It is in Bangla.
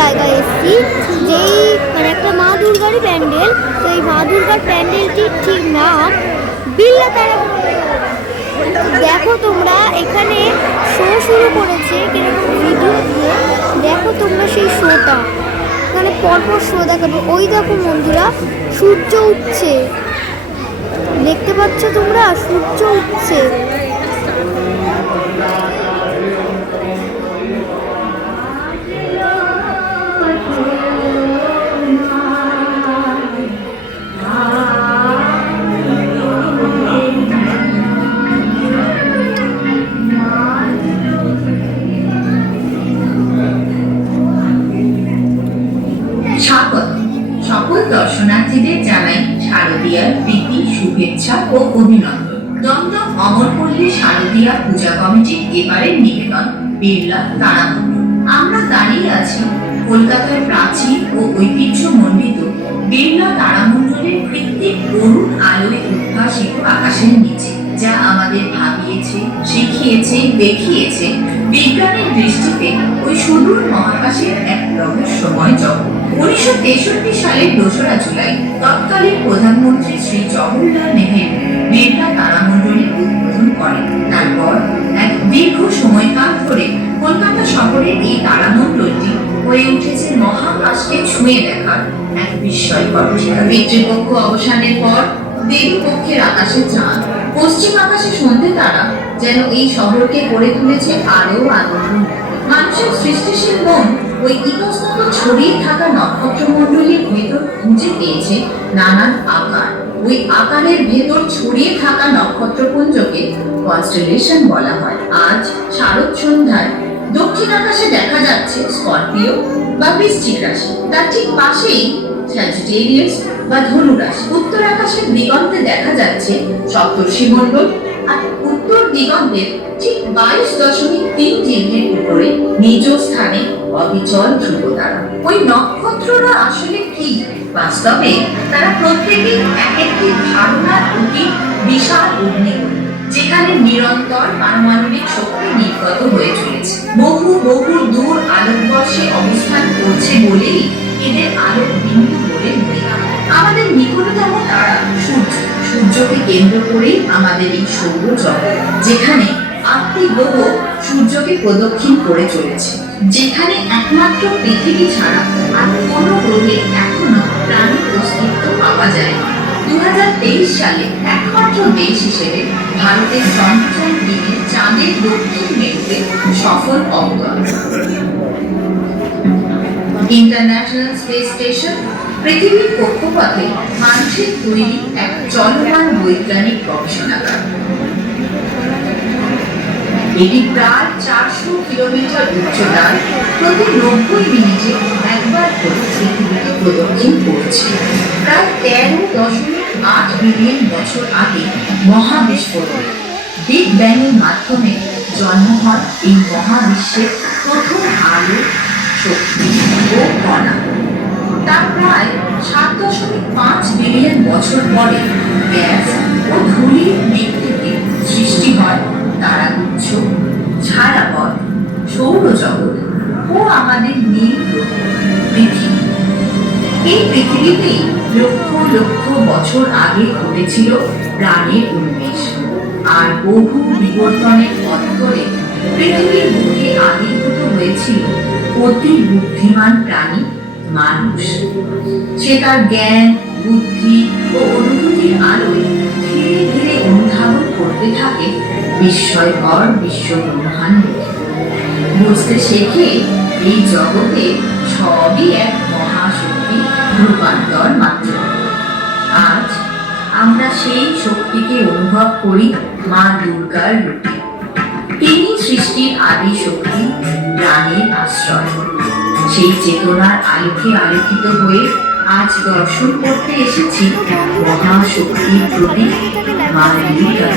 জায়গায় এসেছি, যেই মানে একটা মা দুর্গারই প্যান্ডেল। তো এই মা দুর্গার প্যান্ডেলটির ঠিক নাম বিড়লা তারা মণ্ডল। দেখো তোমরা এখানে শো শুরু করেছে কিরকম ভিডিও দিয়ে, দেখো তোমরা সেই শোটা, এখানে পরপর শো দেখাবে। ওই দেখো বন্ধুরা, সূর্য উঠছে, দেখতে পাচ্ছ তোমরা, সূর্য উঠছে। সকল দর্শনার্থীদের জানাই শারদীয়ার প্রীতি, শুভেচ্ছা ও অভিনন্দন। দমদম অমরপল্লী শারদীয়া পূজা কমিটির এবারের নিবেদন বিড়লা তারা মণ্ডল। আমরা দাঁড়িয়ে আছি কলকাতার প্রাচীন ও ঐতিহ্যমণ্ডিত বিড়লা তারা মণ্ডলের কৃত্রিম অরুণ আলোয় উদ্ভাসিত আকাশের নিচে, যা আমাদের ভাবিয়েছে, শিখিয়েছে, দেখিয়েছে বিজ্ঞানের দৃষ্টিতে ওই সুদূর মহাকাশের এক রহস্যময় জগৎ। 1963 সালের 2রা জুলাই তৎকালীন প্রধানমন্ত্রী শ্রী জওহরলাল নেহেরু বিড়লা তারামণ্ডলের উদ্বোধন করেন। তারপর এক দীর্ঘ সময়কাল ধরে কলকাতা শহরের এই তারামণ্ডলটি হয়ে উঠেছে মহাকাশকে ছুঁয়ে দেখার এক বিস্ময়কর ঠিকানা। পিতৃপক্ষ অবসানের পর দেবীপক্ষের আকাশে চাঁদ, পশ্চিম আকাশে সন্ধ্যে তারা যেন এই শহরকে করে তুলেছে আরো আনন্দ। মানুষের সৃষ্টিশীল মন ওই ইতস্তত ছড়িয়ে থাকা নক্ষত্রমণ্ডলীর ভেতর খুঁজে পেয়েছে নানান আকার। ওই আকারের ভেতর ছড়িয়ে থাকা নক্ষত্রপুঞ্জকে কনস্টেলেশন বলা হয়। আজ শারদ সন্ধ্যায় দক্ষিণ আকাশে দেখা যাচ্ছে স্করপিও বা বৃশ্চিক রাশি, তার ঠিক পাশেই স্যাজিটেরিয়াস বা ধনু রাশি। উত্তর আকাশের দিগন্তে দেখা যাচ্ছে সপ্তর্ষি মণ্ডল, আর উত্তর দিগন্তের ঠিক 22.3 চিহ্নের উপরে নিজ স্থানে অবিচল ধ্রুব তারা। ওই নক্ষত্ররা আসলে কি? বাস্তবে তারা প্রত্যেকেই এক একটি ধারণার অতি বিশাল অগ্নিকুণ্ড, যেখানে নিরন্তর পারমাণবিক শক্তি নির্গত হয়ে চলেছে। বহু বহু দূর আলোকবর্ষে অবস্থান করছে বলেই এদের আলোক বিন্দু বলে মনে হয়। আমাদের নিকটতম তারা সূর্য। সূর্যকে কেন্দ্র করেই আমাদের এই সৌরজগৎ, যেখানে 8টি গ্রহ সূর্যকে প্রদক্ষিণ করে চলেছে, যেখানে একমাত্র পৃথিবী ছাড়া আর কোনো গ্রহে এখনো প্রাণীর অস্তিত্ব পাওয়া যায়। 2023 সালে একমাত্র দেশ হিসেবে ভারতের চন্দ্রযান-3 চাঁদের দক্ষিণ মেরুতে সফল অবতরণ। ইন্টারন্যাশনাল স্পেস স্টেশন পৃথিবীর কক্ষপথে মানুষের তৈরি এক চলমান বৈজ্ঞানিক গবেষণাগার। এটি প্রায় 400 কিলোমিটার উচ্চতায় প্রতি 90 মিনিটে একবার করে পৃথিবীকে প্রদক্ষিণ করছে। প্রায় 13.8 বিলিয়ন বছর আগে মহাবিস্ফোরণে বিগ ব্যাং এর মাধ্যমে জন্ম হয় এই মহাবিশ্বের প্রথম আলো, শক্তি ও কণা। তার প্রায় 7.5 বিলিয়ন বছর পরে গ্যাস ও ধূলির দিক থেকে সৃষ্টি হয় তারাগুচ্ছ, ছায়াপথ, সৌরজগৎ ও আমাদের নীল গ্রহ পৃথিবী। এই পৃথিবীতেই লক্ষ লক্ষ বছর আগে ঘটেছিল প্রাণের উন্মেষ, আর বহু বিবর্তনের পথ ধরে পৃথিবীর বুকে আবির্ভূত হয়েছিল অতি বুদ্ধিমান প্রাণী মানুষ। সে তার জ্ঞান, বুদ্ধি ও অনুভূতির আলোয় ধীরে ধীরে অনুধাবন করতে থাকে বিস্ময়কর বিশ্ব ব্রহ্মাণ্ড। বুঝতে শেখে এই জগতে সবই এক মহাশক্তি রূপান্তর মাত্র। আজ আমরা সেই শক্তিকে অনুভব করি মা দুর্গার রূপে। তিনি সৃষ্টির আদি শক্তি, প্রাণের আশ্রয়। সেই চেতনার আলোকে আলোকিত হয়ে আজ দর্শন করতে এসেছি মহাশক্তির প্রতীক মা দুর্গা।